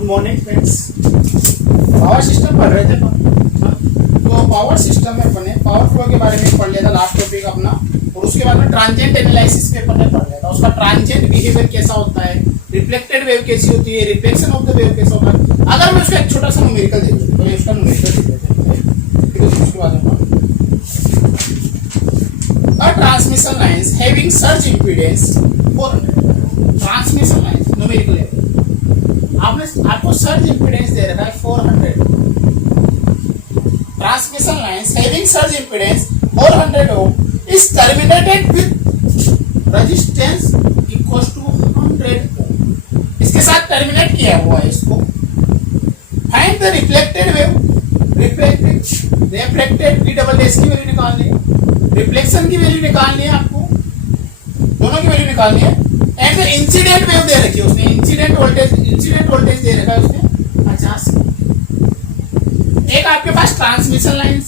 Good morning friends. Power system पढ़ रहे थे तो पावर सिस्टम में अपने पावर फ्लो के बारे में पढ़ लिया था लास्ट टॉपिक अपना, और उसके बाद में ट्रांजिएंट एनालिसिस पे अपने पढ़ लिया था। उसका ट्रांजिएंट बिहेवियर कैसा होता है, रिफ्लेक्टेड वेव कैसी होती है, रिफ्लेक्शन ऑफ द वेव कैसा होता है। अगर मैं उसका एक छोटा सा न्यूमेरिकल दे दूं तो इसका न्यूमेरिकल देख लेते हैं, फिर उसके बाद में a transmission lines having surge impedance 400 transmission line numerical आपको सर्ज इंपीडेंस दे रखा है 400। Transmission lines having surge impedance 400 ohm is terminated with resistance equal to 100 ohm. इसके साथ टर्मिनेट किया हुआ है इसको। Find the reflected wave, reflected V double S की वैल्यू निकालनी है, रिफ्लेक्शन की वैल्यू निकालनी है, आपको दोनों की वैल्यू निकालनी है। एंड द इंसिडेंट वेव दे रखी है उसने, इंसिडेंट वोल्टेज दे रखा है उसने 50। एक आपके पास ट्रांसमिशन लाइन है,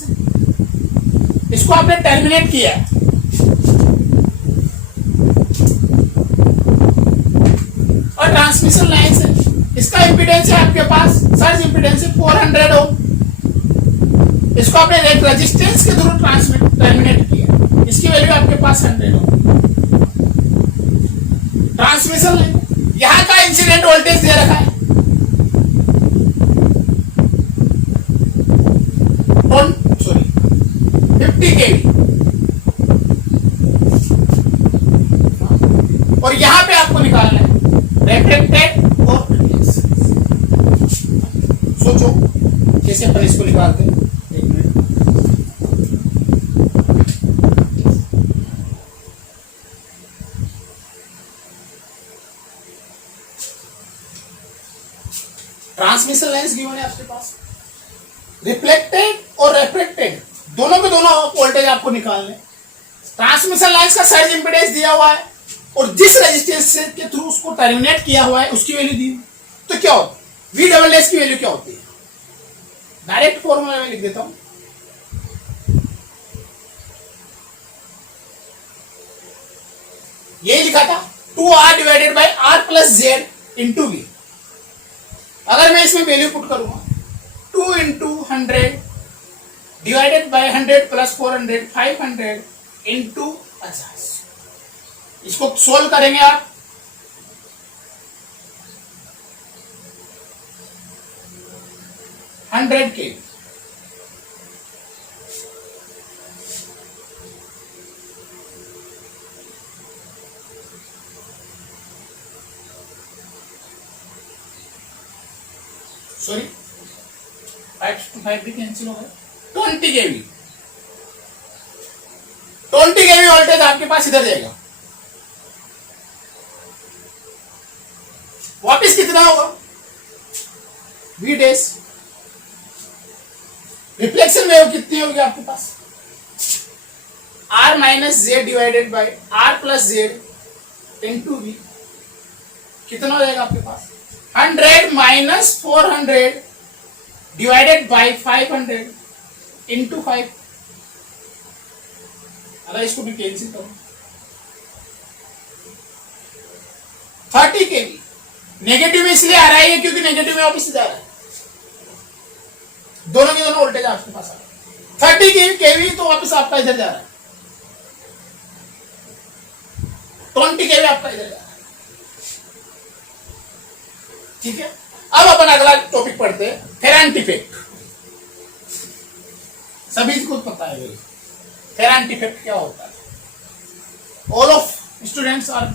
इसको आपने टर्मिनेट किया है। और ट्रांसमिशन लाइन से इसका इंपीडेंस है आपके पास, सर्ज इंपीडेंस है 400 ओम। इसको आपने रेजिस्टेंस के थ्रू टर्मिनेट किया, इसकी वैल्यू आपके पास 100 ओम। ट्रांसमिशन लाइन यहां का इंसिडेंट वोल्टेज दे रखा है 50 केवी, और यहां पे आपको निकालना है रिफ्लेक्टेड और रिफ्लेक्शन। सोचो कैसे अपन इसको निकालते हैं। एक मिनट, ट्रांसमिशन लाइंस गिवन है आपके पास, रिफ्लेक्टेड और रिफ्लेक्टेड दोनों के दोनों वोल्टेज आपको निकालने। ट्रांसमिशन लाइंस का सर्ज इंपीडेंस दिया हुआ है और जिस रेजिस्टेंस के थ्रू उसको टर्मिनेट किया हुआ है उसकी वैल्यू दी, तो क्या होता है वी डबल एस की वैल्यू क्या होती है। डायरेक्ट फॉर्मूला में लिख देता हूं, ये लिखा था 2R divided by R plus Z into V. अगर मैं इसमें वैल्यू पुट करूंगा 2 into 100 divided by 100 plus 400 500 into 50। इसको सोल्व करेंगे आप, हंड्रेड के सॉरी 5 to 5 भी कैंसिल हो गए, 20 केवी। 20 केवी वोल्टेज आपके पास इधर जाएगा, वापिस कितना होगा वी डेस। रिफ्लेक्शन वेव कितनी होगी आपके पास, R minus Z divided by R plus Z into V. कितना हो जाएगा आपके पास 100 माइनस 400 डिवाइडेड बाय 500 इंटू 5। अगर इसको भी कैंसिल करो 30 केवी। नेगेटिव में इसलिए आ रहा है क्योंकि नेगेटिव में वापस जा रहा है, दोनों के दोनों वोल्टेज आपके पास आ रहा है। 30 केवी तो वापस आपका इधर जा रहा है, 20 केवी आपका इधर जा रहा है। ठीक है, अब अपन अगला टॉपिक पढ़ते हैं, फेरांट इफेक्ट। सभी को पता है फेरांट इफेक्ट क्या होता है, all of students are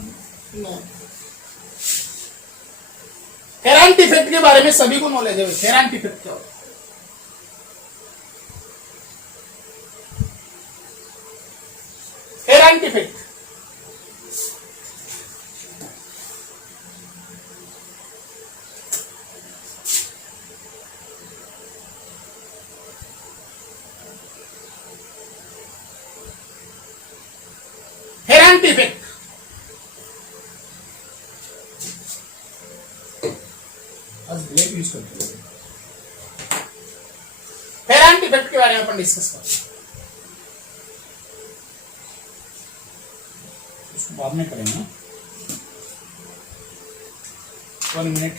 know. Ferranti effect के बारे में सभी को नॉलेज है। फेरांट इफेक्ट क्या होता है, फेरांट इफेक्ट फेरांट इफेक्ट आज ब्लैक यूज करते हैं। फेरांट इफेक्ट के बारे में अपन डिस्कस करें, इसको बाद में करेंगे। 1 मिनट।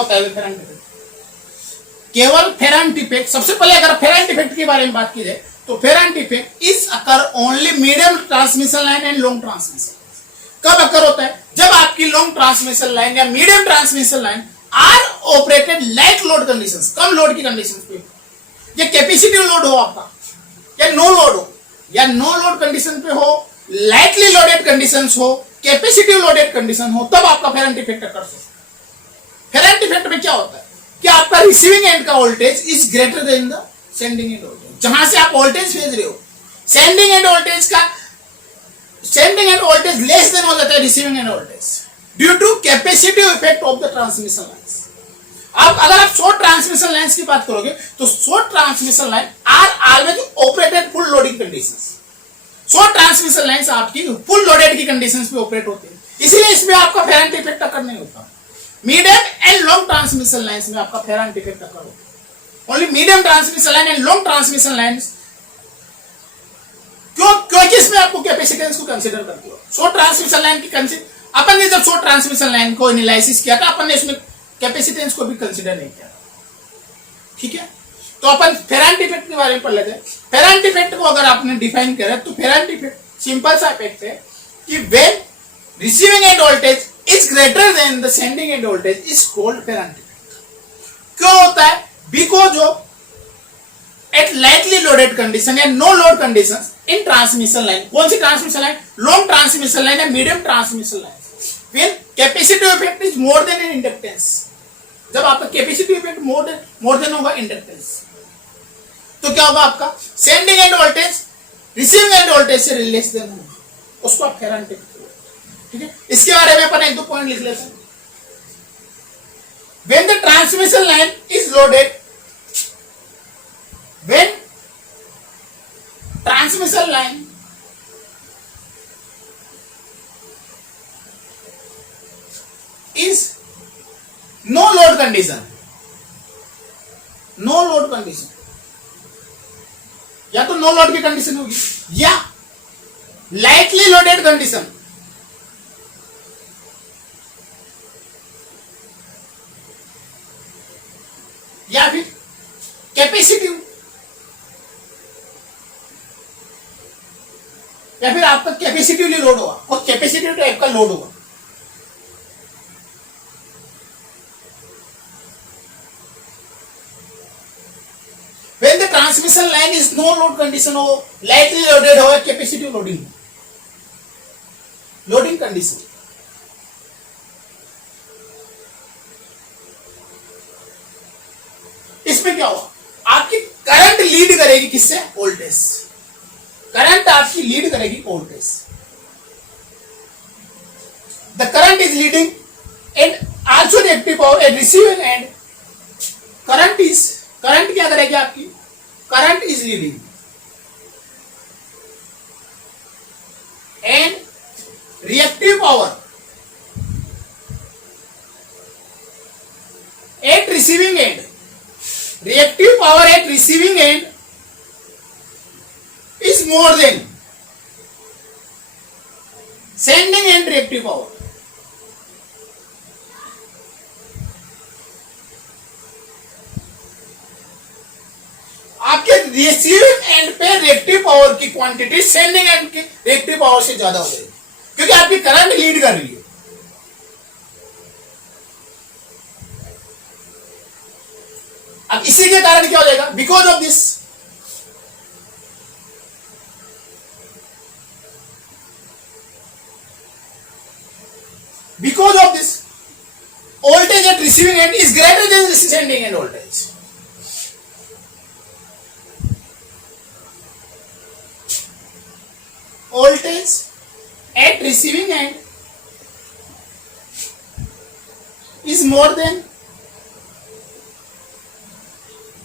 होता है फेरेंट इफेक्ट? केवल फेरेंट इफेक्ट, सबसे पहले अगर फेरेंट इफेक्ट के बारे में बात की जाए तो Ferranti effect is occur only medium transmission line and long transmission. कब अकर होता है? जब आपकी लॉन्ग ट्रांसमिशन लाइन या medium transmission line are operated light load conditions, कम लोड की कंडीशंस पे, या कैपेसिटिव लोड हो आपका, या नो लोड हो, या नो लोड कंडीशन पे हो, लाइटली लोडेड कंडीशंस हो, कैपेसिटिव लोडेड कंडीशन हो, तब आपका फेरेंट इफेक्ट अकर होता है। फेरेंट इफेक्ट में क्या होता है कि आपका रिसीविंग एंड का voltage is greater than the sending end voltage. जहां से आप वोल्टेज भेज रहे हो, sending end voltage less than हो जाता है receiving end voltage due to capacitive effect of the transmission lines. अब अगर आप शॉर्ट ट्रांसमिशन लाइन्स की बात करोगे तो short transmission line are always operated full loading conditions. Short transmission lines आपकी फुल लोडेड की कंडीशंस पे ऑपरेट होती है, इसीलिए इसमें आपका फेरेंट इफेक्ट अकर नहीं होता। Medium and long transmission lines में आपका फेरेंट इफेक्ट अकर होता है। Only medium transmission line and long transmission lines, क्योंकि इसमें आपको कैपेसिटेंस को कंसीडर करते हो। शॉर्ट ट्रांसमिशन लाइन की अपन ने जब शॉर्ट ट्रांसमिशन लाइन को एनालिसिस किया था, अपन ने इसमें कैपेसिटेंस को भी कंसीडर नहीं किया। ठीक है, तो अपन फेरेंट इफेक्ट के बारे में पढ़ लेते हैं। फेरेंट इफेक्ट को अगर आपने डिफाइन करा तो फेरेंट इफेक्ट सिंपल सा इफेक्ट है कि when receiving end voltage is greater than the sending end voltage is called Ferranti effect. क्यों होता है? Because of at lightly loaded condition या no load condition in transmission line. कौन सी transmission line? Long transmission line या medium transmission line. फिर capacitive effect is more than in inductance. जब आपका कैपेसिटिव इफेक्ट मोर देन होगा inductance, तो क्या होगा? आपका sending end voltage receiving end voltage से लेस देन होगा, उसको आप फेरेंट इफेक्ट। ठीक है, इसके बारे में अपन एक दो पॉइंट लिख लेते हैं। When the transmission line is loaded, when transmission line is no load condition, no load condition, या तो नो लोड की कंडीशन होगी या लाइटली लोडेड कंडीशन, या फिर कैपेसिटिव, या फिर आपका कैपेसिटिवली लोड होगा और कैपेसिटिव टाइप का लोड होगा। When the transmission line is no load condition हो, lightly loaded हो, कैपेसिटिव लोडिंग कंडीशन। इसमें क्या होगा? आपकी करंट लीड करेगी किससे? वोल्टेज। करंट आपकी लीड करेगी voltage. The current is leading and also reactive power at receiving end. Current क्या करेगी आपकी? Current is leading and reactive power at receiving end. Reactive power at receiving end is more than sending and reactive power। आपके receiving end पे reactive power की quantity sending end की reactive power से ज्यादा हो जाएगी, क्योंकि आपकी करंट लीड कर रही है। अब इसी के कारण क्या हो जाएगा? Because of this, because of this voltage at receiving end is greater than the sending end voltage। voltage at receiving end is more than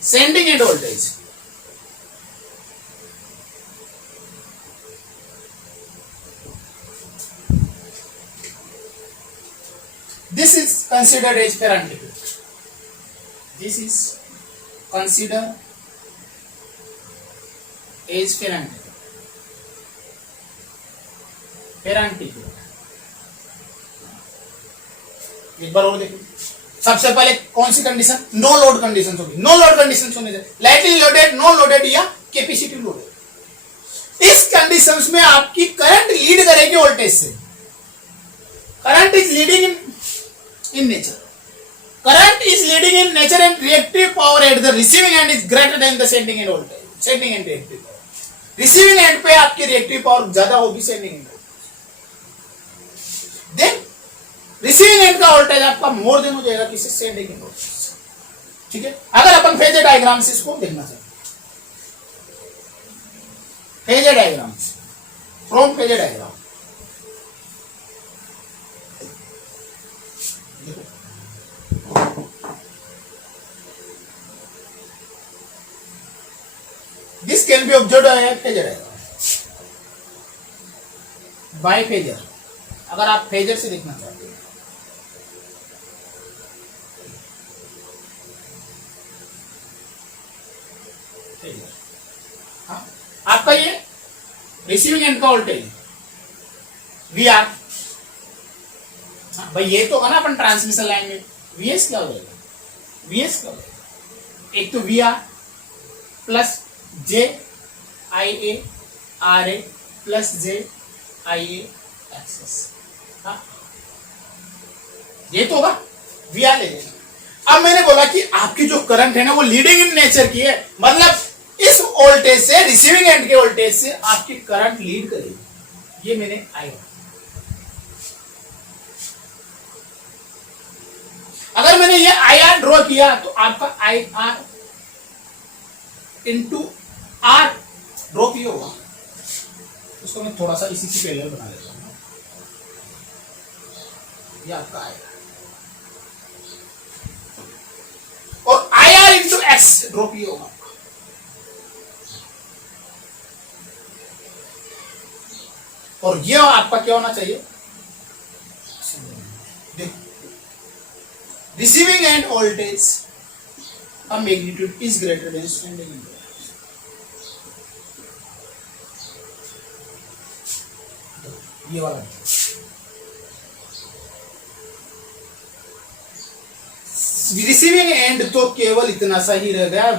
sending end voltage। This is considered as ferrant effect। This is considered as ferrant effect। ferrant effect एक बार और देखो। सबसे पहले कौन सी condition, no load condition होगी, no load condition होने चाहिए, lightly loaded, no loaded या कैपेसिटी लोडेड। इस कंडीशंस में आपकी करंट लीड करेगी वोल्टेज से। Current is leading in nature, current is leading in nature and reactive power at the receiving and is greater than the sending end voltage, sending end reactive power. Receiving end पे आपकी reactive power ज्यादा होगी sending end, then receiving end का voltage आपका more than हो जाएगा किसी sending end voltage. ठीक है, अगर अपन फेजर डायग्राम से इसको देखना चाहते हैं, phasor diagram from phasor diagram, this can be observed by phasor diagram, by phasor. अगर आप फेजर से देखना चाहते हैं, हाँ, आपका ये रिसीविंग एंड का वोल्टेज वी आर, भाई ये तो होगा ना अपन ट्रांसमिशन लाइन में, वीएस क्या हो जाएगा, वीएस क्या हो जाएगा, एक तो V R plus J I A R A plus J I A XS, ये तो होगा, वी आर ले लेना। अब मैंने बोला कि आपकी जो करंट है ना वो लीडिंग इन नेचर की है, मतलब इस वोल्टेज से, रिसीविंग एंड के वोल्टेज से आपकी करंट लीड करेगी, ये मैंने आई। अगर मैंने ये आई आर ड्रॉ किया तो आपका I R into R draw किया होगा, उसको मैं थोड़ा सा इसी की पैरेलल बना देता हूं, ये आपका आई और आई आर इंटू एक्स ड्रॉ किया होगा। और ये आपका क्या होना चाहिए, रिसीविंग एंड वोल्टेज का magnitude is greater then sending end, ये वाला रिसीविंग एंड तो केवल इतना सा ही रह गया,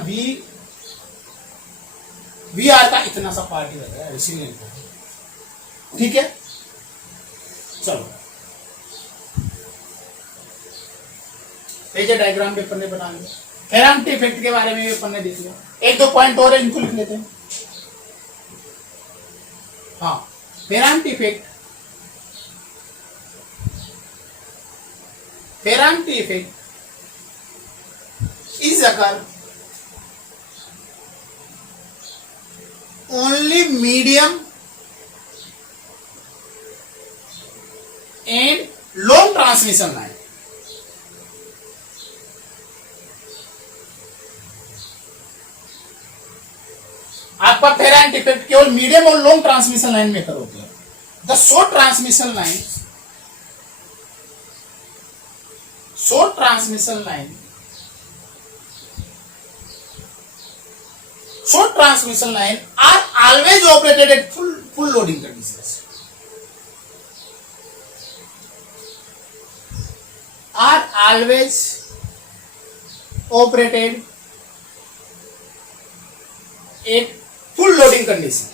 वी आर का इतना सा पार्ट ही रह गया रिसीविंग एंड का। ठीक है, चलो फेजर डायग्राम पे अपन ने बना लिया, फेरांटी इफेक्ट के बारे में भी अपन ने देख लिया, एक दो पॉइंट और है इनको लिख लेते हैं। हाँ, Ferranti effect, Ferranti effect is occur only medium and long transmission line. आपका फेरांट इफेक्ट केवल मीडियम और लॉन्ग ट्रांसमिशन लाइन में होते हैं। The short transmission line are always operated at full loading conditions. Are always operated at full loading condition.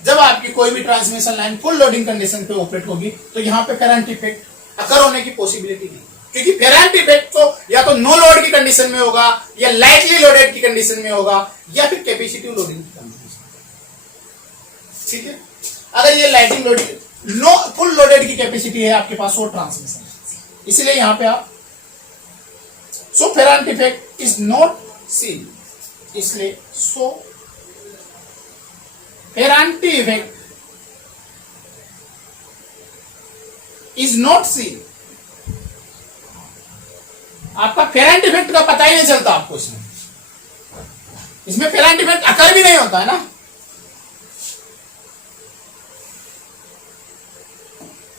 जब आपकी कोई भी transmission line full loading condition पे ऑपरेट होगी तो यहां पे फेरांट इफेक्ट अकर होने की पॉसिबिलिटी नहीं, क्योंकि फेरांट इफेक्ट तो या तो नो लोड की कंडीशन में होगा या लाइटली लोडेड की कंडीशन में होगा या फिर कैपेसिटिव लोडिंग की कंडीशन। ठीक है, अगर ये lighting loading no full loaded की कैपेसिटी है आपके पास वो ट्रांसमिशन, इसलिए यहां पे आप so Ferranti effect is not seen, इसलिए so Ferranti effect is not seen. आपका फेरांट इफेक्ट का पता ही नहीं चलता आपको, इसमें फेरांट इफेक्ट अकर भी नहीं होता है ना।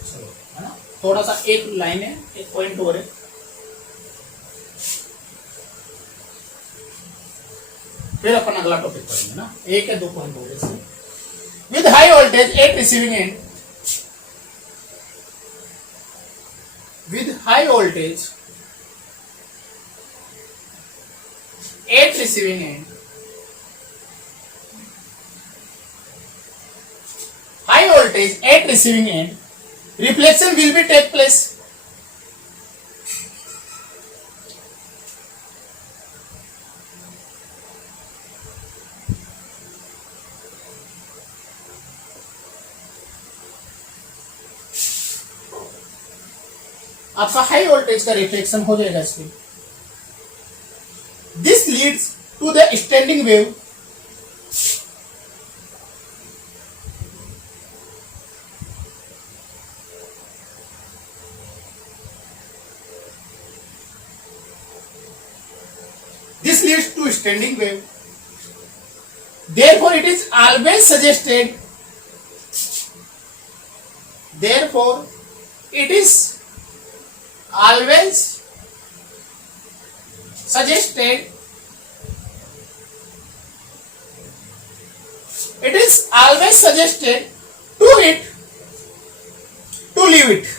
चलो है ना, थोड़ा सा एक लाइन है, एक पॉइंट और है, फिर अपन अगला टॉपिक पढ़ेंगे ना, एक या दो पॉइंट हो गए। with high voltage at receiving end, with high voltage at receiving end, high voltage at receiving end, reflection will be take place. आपका हाई वोल्टेज का रिफ्लेक्शन हो जाएगा इसमें. This leads to the standing wave. This leads to standing wave. Therefore, it is always suggested. Therefore, it is always suggested. It is always suggested to it to leave it.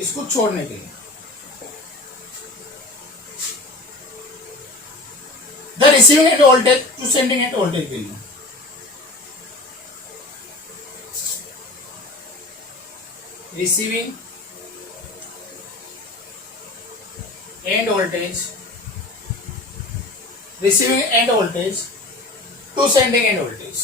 इसको छोड़ने के लिए. The receiving end voltage to sending end voltage के लिए. Receiving end voltage, receiving end voltage to sending end voltage.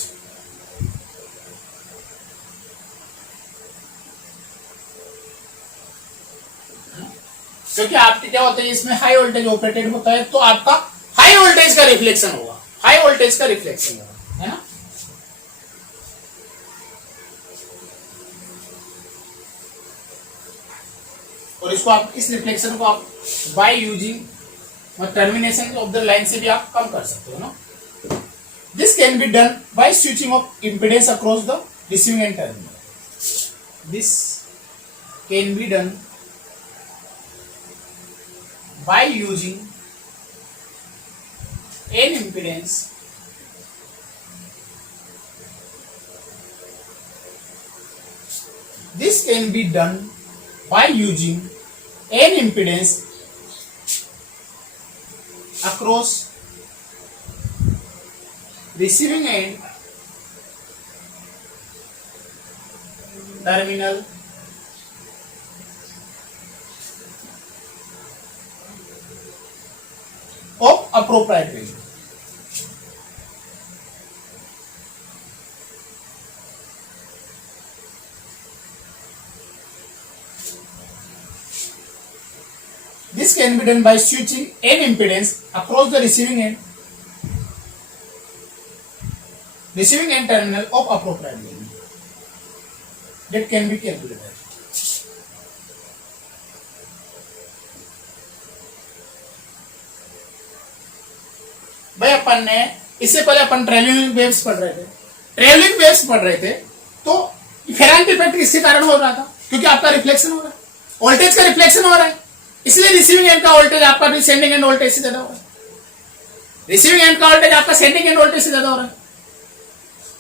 क्योंकि आपके क्या होता है इसमें हाई वोल्टेज ऑपरेटेड होता है तो आपका हाई वोल्टेज का रिफ्लेक्शन होगा, हाई वोल्टेज का रिफ्लेक्शन होगा, है ना. और इसको आप इस रिफ्लेक्शन को आप by using termination of the line से भी आप कम कर सकते हो ना. This can be done bye switching off impedance across the receiving end terminal. This can be done by using n impedance this can be done by using n impedance across receiving end terminal of appropriate value. This can be done by switching n impedance across the receiving end terminal of appropriate value. That can be calculated. भाई अपन ने इससे पहले अपन travelling waves पढ़ रहे थे तो फेरांट effect किसके कारण हो रहा था? क्योंकि आपका रिफ्लेक्शन हो रहा है, वोल्टेज का रिफ्लेक्शन हो रहा है, इसलिए रिसीविंग एंड का वोल्टेज आपका सेंडिंग एंड वोल्टेज से ज्यादा हो रहा है. रिसीविंग एंड का वोल्टेज आपका सेंडिंग एंड वोल्टेज से ज्यादा हो रहा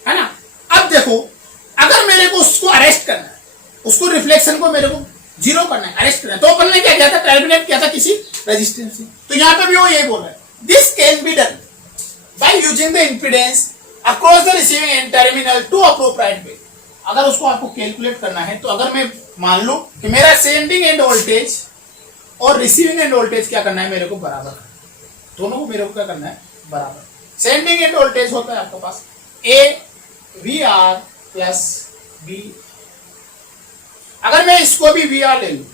है ना. अब देखो, अगर मेरे को उसको अरेस्ट करना है, उसको रिफ्लेक्शन को मेरे को जीरो करना है, अरेस्ट करना है, तो अपन ने क्या किया था? टर्मिनेट किया था किसी रेजिस्टेंस से. तो यहाँ पे भी वो यही बोल रहा है, this can be done by using the impedance across the receiving end terminal to appropriate way. अगर उसको आपको कैलकुलेट करना है तो अगर मैं मान लूं कि मेरा सेंडिंग एंड वोल्टेज और रिसीविंग एंड वोल्टेज क्या करना है, मेरे को बराबर करना है. दोनों को मेरे को क्या करना है? बराबर. सेंडिंग एंड वोल्टेज होता है आपके पास A V R plus B. अगर मैं इसको भी वी आर ले लू,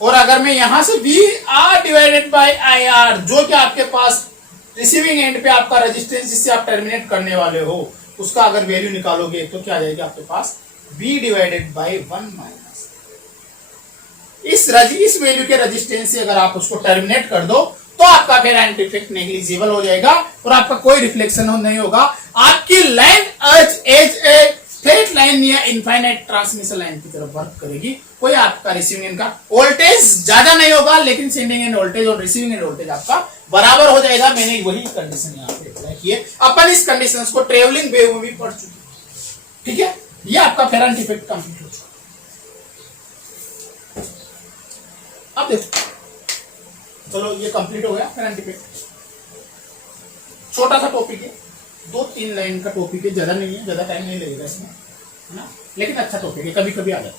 और अगर मैं यहां से V R divided by I R, जो कि आपके पास रिसीविंग एंड पे आपका रेजिस्टेंस जिससे आप टर्मिनेट करने वाले हो, उसका अगर वैल्यू निकालोगे तो क्या आ जाएगा आपके पास? V divided by 1 minus. इस वैल्यू के रेजिस्टेंस से अगर आप उसको टर्मिनेट कर दो तो आपका फिर एंटी इफेक्ट नेग्लिजिबल हो जाएगा और आपका कोई रिफ्लेक्शन नहीं होगा। आपकी line as a flat line या इनफाइनाइट ट्रांसमिशन लाइन की तरफ वर्क करेगी। कोई आपका रिसीविंग एंड का वोल्टेज ज्यादा नहीं होगा, लेकिन सेंडिंग एंड वोल्टेज और रिसीविंग एंड वोल्टेज आपका बराबर हो जाएगा। मैंने वही कंडीशन यहाँ पे अप्लाई की है। अपन इस कंडीशन को ट्रेवलिंग वेव में भी पढ़ चुके हैं, ठीक है। ये आपका फेरेंट इफेक्ट कंप्लीट हो चुका। अब देखो, चलो ये कंप्लीट हो गया फेरेंट इफेक्ट। छोटा सा टॉपिक है, 2-3 लाइन का टॉपिक है, ज्यादा नहीं है, ज्यादा टाइम नहीं लगेगा इसमें, है ना, लेकिन अच्छा टॉपिक है, कभी कभी आ जाता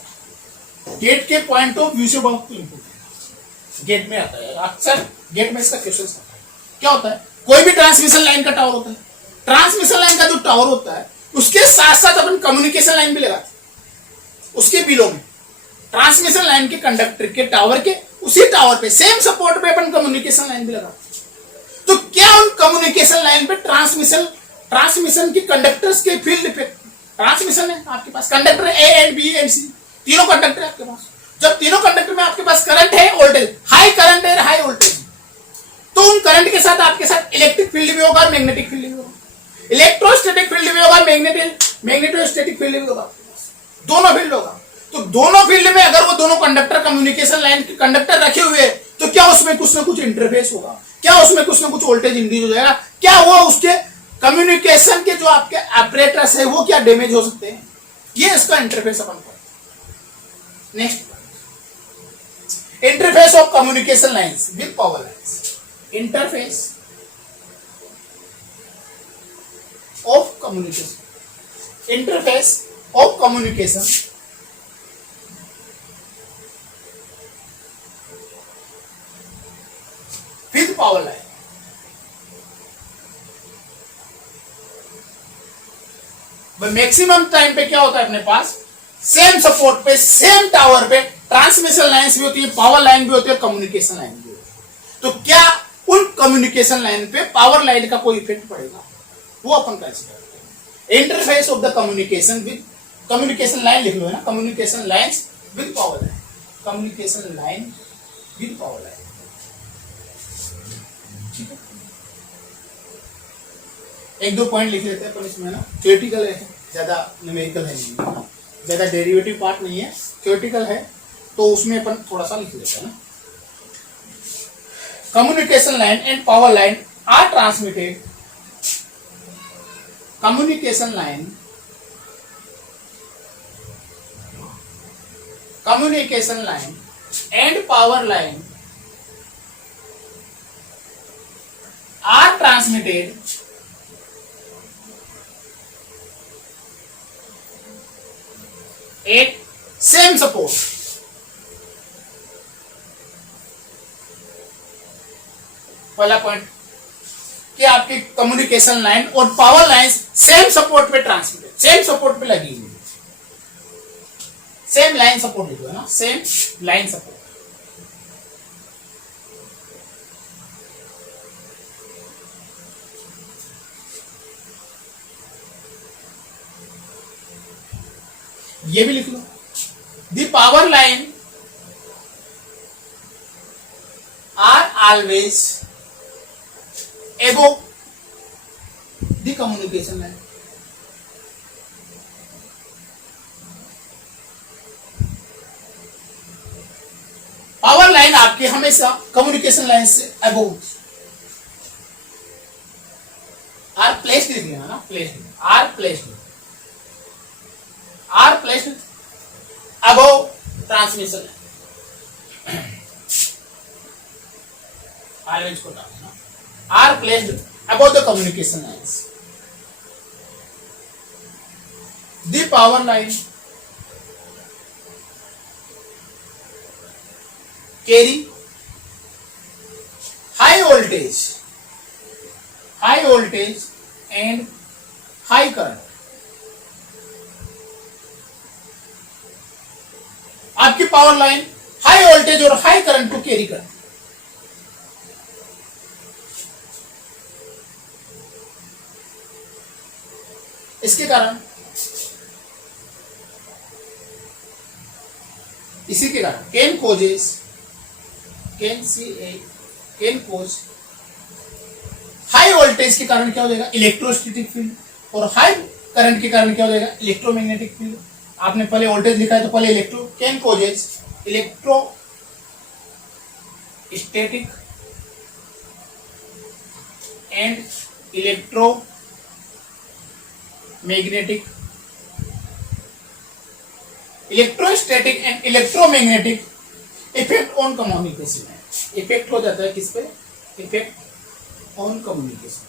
है। गेट के पॉइंट ऑफ व्यू से बहुत इंपोर्टेंट गेट में आता है, अक्सर गेट में इसका क्वेश्चन आता है। क्या होता है, कोई भी ट्रांसमिशन लाइन का टावर होता है, ट्रांसमिशन लाइन का जो टावर होता है उसके साथ साथ अपन कम्युनिकेशन लाइन भी लगाते हैं। उसके बिलो में ट्रांसमिशन लाइन के कंडक्टर के टावर के उसी टावर पे सेम सपोर्ट पे अपन कम्युनिकेशन लाइन भी लगाते हैं। तो क्या उन कम्युनिकेशन लाइन पे ट्रांसमिशन के कंडक्टर्स के फील्ड इफेक्ट, ट्रांसमिशन है आपके पास, conductor A and B and C, तीनों कंडक्टर है आपके पास। जब तीनों कंडक्टर में आपके पास करंट है, वोल्टेज हाई करंट है, हाई वोल्टेज, तो उन करंट के साथ आपके साथ इलेक्ट्रिक फील्ड भी होगा, मैग्नेटिक फील्ड भी होगा, इलेक्ट्रोस्टैटिक फील्ड भी होगा, मैग्नेटोस्टैटिक फील्ड भी होगा, दोनों फील्ड होगा। तो दोनों फील्ड में अगर वो दोनों कंडक्टर कम्युनिकेशन लाइन के कंडक्टर रखे हुए हैं, तो क्या उसमें कुछ ना कुछ इंटरफेस होगा, क्या उसमें कुछ ना कुछ वोल्टेज इंड्यूस हो जाएगा, क्या वो उसके कम्युनिकेशन के जो आपके ऑपरेटर्स है वो क्या डैमेज हो सकते हैं। ये इसका इंटरफेस अपन को। Next, interface of communication lines with power lines. Interface of communication, interface of communication with power line. Maximum time पे क्या होता है अपने पास, सेम सपोर्ट पे सेम टावर पे ट्रांसमिशन लाइंस भी होती है, पावर लाइन भी होती है, कम्युनिकेशन लाइन भी होती है। तो क्या उन कम्युनिकेशन लाइन पे पावर लाइन का कोई इफेक्ट पड़ेगा, वो अपन कंसीडर करते हैं। Interface of the communication with, communication line लिख लो है ना, communication lines with power line, communication line with power line. एक दो पॉइंट लिख लेते हैं पर इसमें ना, थ्योरेटिकल है, ज्यादा न्यूमेरिकल है नहीं, ज्यादा डेरिवेटिव पार्ट नहीं है, थ्योरेटिकल है, तो उसमें अपन थोड़ा सा लिख लेते हैं ना। Communication line and power line are transmitted, communication line and power line are transmitted at same support. पहला पॉइंट कि आपकी कम्युनिकेशन लाइन और पावर लाइन सेम सपोर्ट पे ट्रांसमिटेड, सेम सपोर्ट पे लगी हुई, सेम लाइन सपोर्ट लिखो है ना, सेम लाइन सपोर्ट। ये भी लिख लो, the power line are always above the communication line. Power line आपके हमेशा कम्युनिकेशन लाइन से अबोव, आर प्लेस्ड लिख दिया ना, placed, are placed, are placed above transmission line, always को डालना, are placed above the communication lines. The power line carry high voltage and high current. आपकी power line high voltage और high current को carry करती है। इसके कारण, इसी के कारण can can cause high voltage के कारण क्या हो जाएगा इलेक्ट्रोस्टैटिक फील्ड, और हाई करंट के कारण क्या हो जाएगा इलेक्ट्रोमैग्नेटिक फील्ड। आपने पहले वोल्टेज लिखा है तो पहले electro can causes electrostatic and electromagnetic effect on communication है। इफेक्ट हो जाता है किस पे, इफेक्ट ऑन कम्युनिकेशन।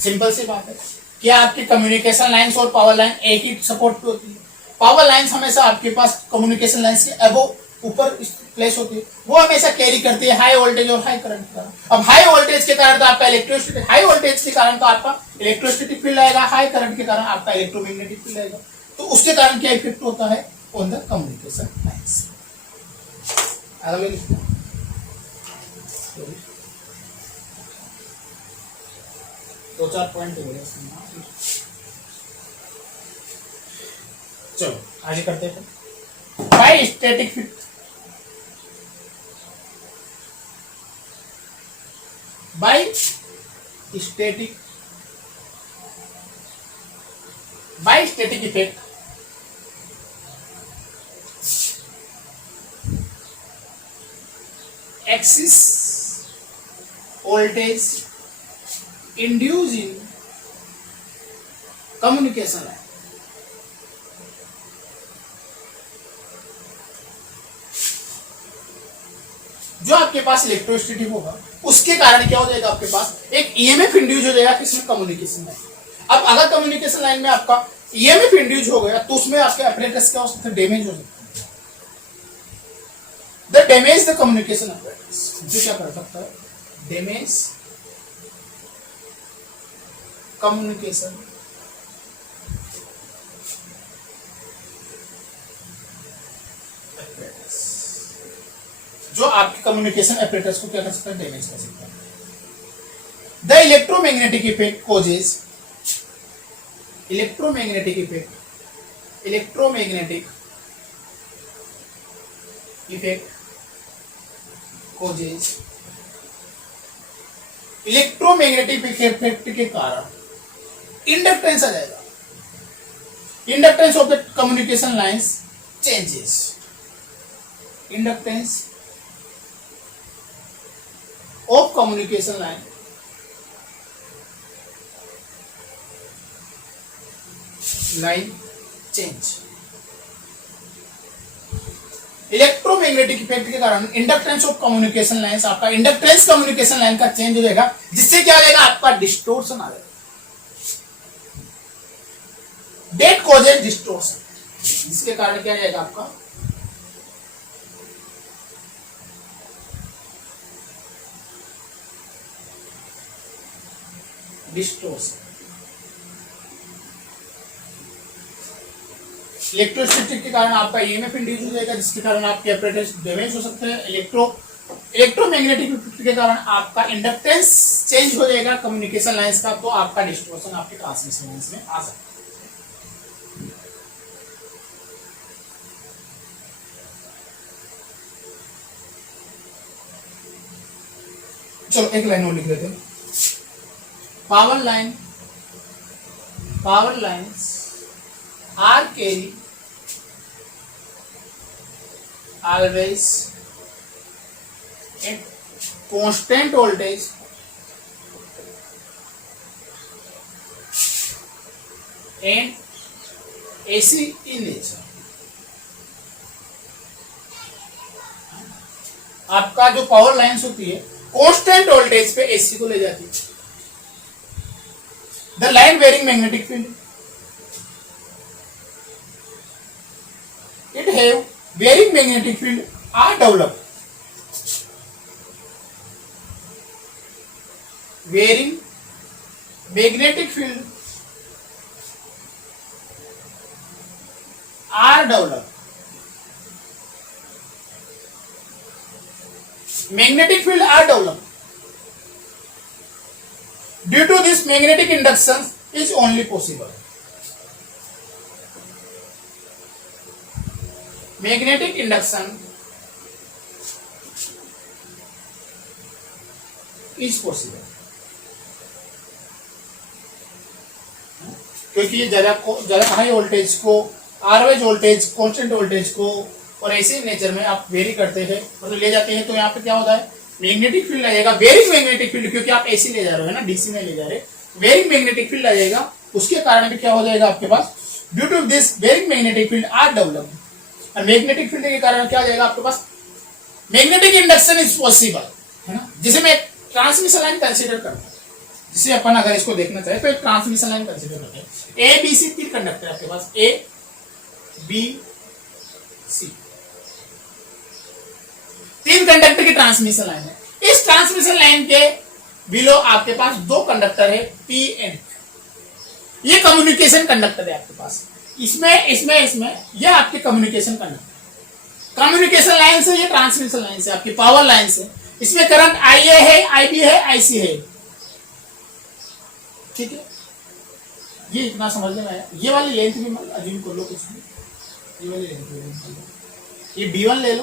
सिंपल सी बात है, क्या आपकी कम्युनिकेशन लाइंस और पावर लाइन एक ही सपोर्ट पे होती है? पावर लाइंस हमेशा आपके पास कम्युनिकेशन लाइंस के अबव ऊपर प्लेस होती है, वो हमेशा कैरी करती है हाई वोल्टेज और हाई करंट का। अब हाई वोल्टेज के कारण तो आपका इलेक्ट्रोस्टैटिक, हाई वोल्टेज के कारण तो आपका इलेक्ट्रोस्टैटिक फील्ड आएगा, हाई करंट के कारण आपका इलेक्ट्रोमैग्नेटिक फील्ड आएगा। तो उसके कारण क्या इफेक्ट होता है ऑन द कम्युनिकेशन लाइंस। अगले दो चार पॉइंट चलो आगे करते हैं। By static field, by static effect axis voltage induce in communication line. जो आपके पास इलेक्ट्रोस्टैटिक होगा उसके कारण क्या हो जाएगा, आपके पास एक ईएमएफ इंड्यूस हो जाएगा किसमें, कम्युनिकेशन लाइन। अब अगर कम्युनिकेशन लाइन में आपका ईएमएफ इंड्यूस हो गया तो उसमें आपके apparatus क्या हो सकता है, डैमेज हो सकता है। The damage the communication apparatus, जो क्या कर सकता है, डैमेज कम्युनिकेशन apparatus, जो आपके कम्युनिकेशन apparatus को क्या कर सकता है, डैमेज कर सकता है। The electromagnetic effect causes, electromagnetic effect causes electromagnetic effect के कारण इंडक्टेंस आ जाएगा। Inductance of the communication lines changes, inductance of communication line change. Electromagnetic effect के कारण इंडक्टेंस ऑफ कम्युनिकेशन लाइंस, आपका इंडक्टेंस कम्युनिकेशन लाइन का चेंज हो जाएगा, जिससे क्या हो जाएगा, आपका डिस्टोर्शन आ जाएगा। डेट कॉजेज डिस्टोर्शन, जिसके कारण क्या जाएगा आपका डिस्टोर्शन। इलेक्ट्रोस्टैटिक के कारण आपका ईएमएफ इंड्यूस हो जाएगा, जिसके कारण आपके apparatus डैमेज हो सकते हैं। इलेक्ट्रोमैग्नेटिक के कारण आपका इंडक्टेंस चेंज हो जाएगा कम्युनिकेशन लाइंस का, तो आपका डिस्टोर्शन आपके ट्रांसमिशन लाइंस में आ सकता है। चलो एक लाइन और लिख लेते हैं। Power lines are carry always at constant voltage and AC in nature। आपका जो पावर लाइन्स होती है कांस्टेंट वोल्टेज पे एसी को ले जाती है। The line varying magnetic field, it have varying magnetic field are developed, varying magnetic field are developed, magnetic field are developed. Due to this, magnetic induction is only possible। Magnetic induction is possible, क्योंकि ये ज्यादा high voltage को, आरवेज voltage, constant voltage को और ऐसे nature में आप very करते हैं मतलब ले जाते हैं, तो यहाँ पे क्या होता है, मैग्नेटिक फील्ड आ जाएगा, वेरिंग मैग्नेटिक फील्ड, क्योंकि आप एसी ले जा रहे हो ना, डीसी में ले जा रहे, वेरिंग मैग्नेटिक फील्ड आ जाएगा, उसके कारण भी क्या हो जाएगा आपके पास, due to this varying magnetic field are developed, और मैग्नेटिक फील्ड के कारण क्या आ जाएगा आपके पास, मैग्नेटिक इंडक्शन इज पॉसिबल, है ना, जिसे मैं ट्रांसमिशन लाइन कंसीडर करता हूँ, जिसे अपन अगर इसको देखना चाहे तो एक ट्रांसमिशन लाइन कंसीडर करते हैं। ए बी सी 3 कंडक्टर है आपके पास, ए बी सी 3 कंडक्टर की ट्रांसमिशन लाइन है। इस ट्रांसमिशन लाइन के बिलो आपके पास 2 कंडक्टर है, पी एंड, ये कम्युनिकेशन कंडक्टर है आपके पास, इसमें ये आपके कम्युनिकेशन कंडक्टर, कम्युनिकेशन लाइन से, ये ट्रांसमिशन लाइन से, आपकी पावर लाइन से, इसमें करंट IA है, IB है, IC है, ठीक है, ये इतना समझ में आया। ये वाली लेंथ भी मतलब अज्यूम कर लो कुछ भी, ये वाली लेंथ भी, ये B1 ले लो,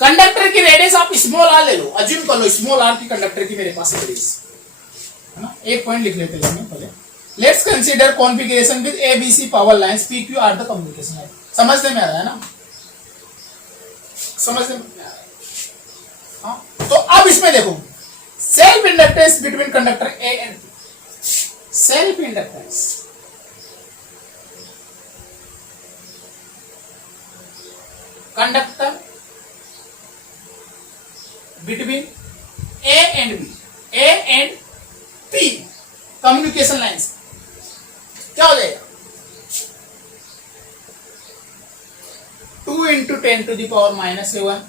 कंडक्टर की रेडियस आप स्मॉल r ले लो, अज्यूम कर लो स्मॉल r की कंडक्टर की मेरे पास रेडियस है ना। एक पॉइंट लिख लेते हैं पहले, let's consider configuration with ABC power lines, PQ are the communication line. समझने में आ रहा है ना, समझने में आ रहा है। हाँ, तो अब इसमें देखो, self inductance between conductor A and B, self inductance conductor between A and B, A and P communication lines, क्या हो जाएगा, 2 × 10⁻⁻⁷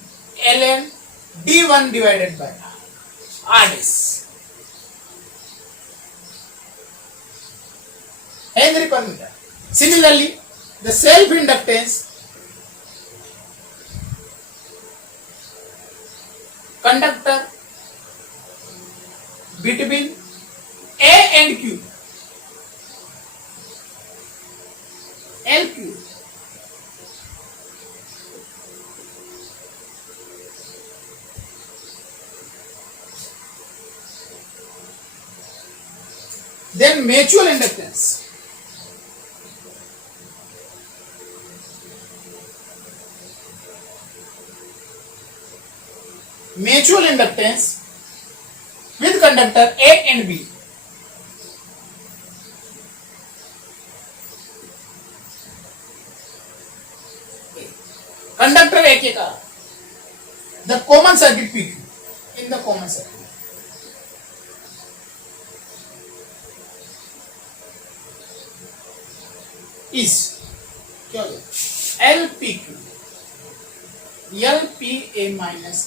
ln d1 divided by r dash, Henry per meter. Similarly, the self inductance conductor between A and Q, LQ, then mutual inductance, mutual inductance with conductor A and B, conductor A के कारण the common circuit PQ, in the common circuit is क्या हो गया, LPQ, LPA minus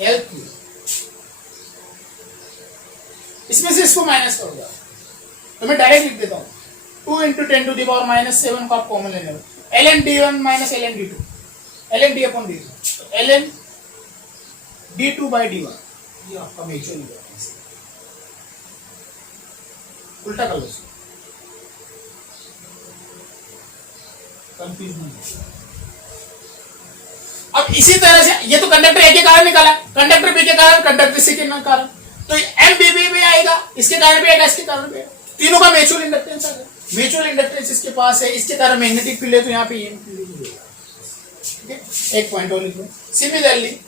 LQ, इसमें से इसको minus करूंगा तो मैं डायरेक्ट लिख देता हूँ, 2 × 10⁻⁷ को आप कॉमन ले लो, ln d1 minus ln d2, ln d upon d2, तो ln d2 by d1, ये आपका म्यूचुअल इंडक्टेंस, उल्टा कर लो, कंफ्यूज नहीं। अब इसी तरह से ये तो कंडक्टर ए के कारण निकाला, कंडक्टर बी के कारण, कंडक्टर सी के कारण, तो एमबीबी भी आएगा, इसके कारण भी आएगा, इसके कारण भी आएगा, तीनों का म्यूचुअल इंडक्टेंस आ गया। म्यूचुअल इंडक्टेंस इसके पास है, इसके कारण मैग्नेटिक फील्ड है, तो यहाँ पे ये ठीक है, एक पॉइंट और लिखो। सिमिलरली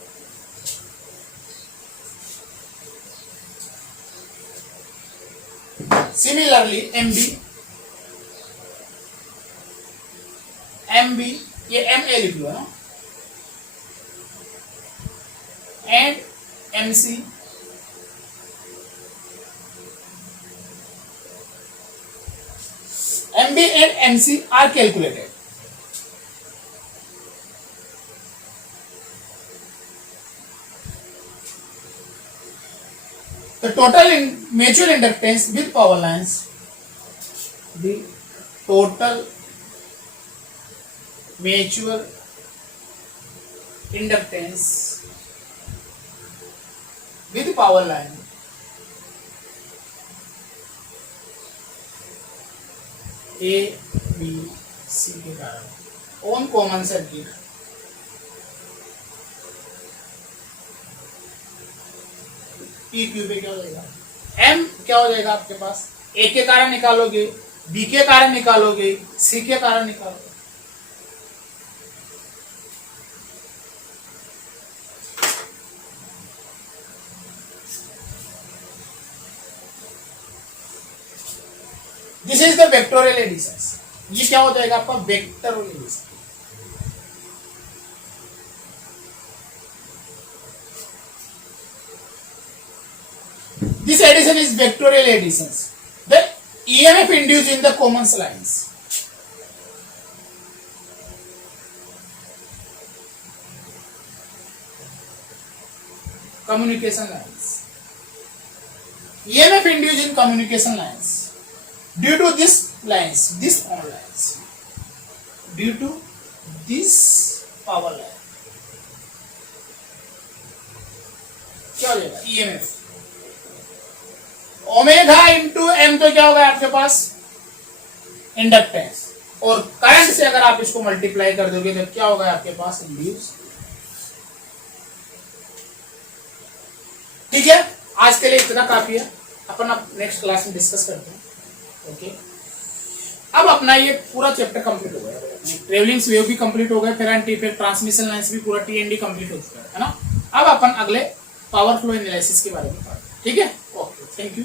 MB ये MA लिख लो ना, and MC MB and MC are calculated. The total mutual inductance with power lines, the total mutual inductance with power line A B C के कारण on common circuit P Q पे क्या हो जाएगा, M क्या हो जाएगा आपके पास, ए के कारण निकालोगे, बी के कारण निकालोगे, सी के कारण निकालोगे। This is the vectorial addition. ये क्या हो जाएगा आपका vectorial addition. This addition is vectorial additions. The EMF induced in the common lines. Communication lines. EMF induced in communication lines. Due to this lines, this power lines. Due to this power line. क्या हो जाएगा EMF? Omega into M तो क्या होगा आपके पास inductance, और current से अगर आप इसको मल्टीप्लाई कर दोगे तो क्या होगा आपके पास इंड्यूस। ठीक है, आज के लिए इतना काफी है, अपन अब नेक्स्ट क्लास में डिस्कस करते हैं। ओके, अब अपना ये पूरा चैप्टर कंप्लीट हो गया, ट्रेवलिंग वेव भी कंप्लीट हो गया, फिर ट्रांसमिशन लाइन्स भी पूरा TND कंप्लीट हो चुका है ना। अब अपन अगले पावर फ्लो एनालिसिस के बारे में बात, ठीक है। Okay, thank you.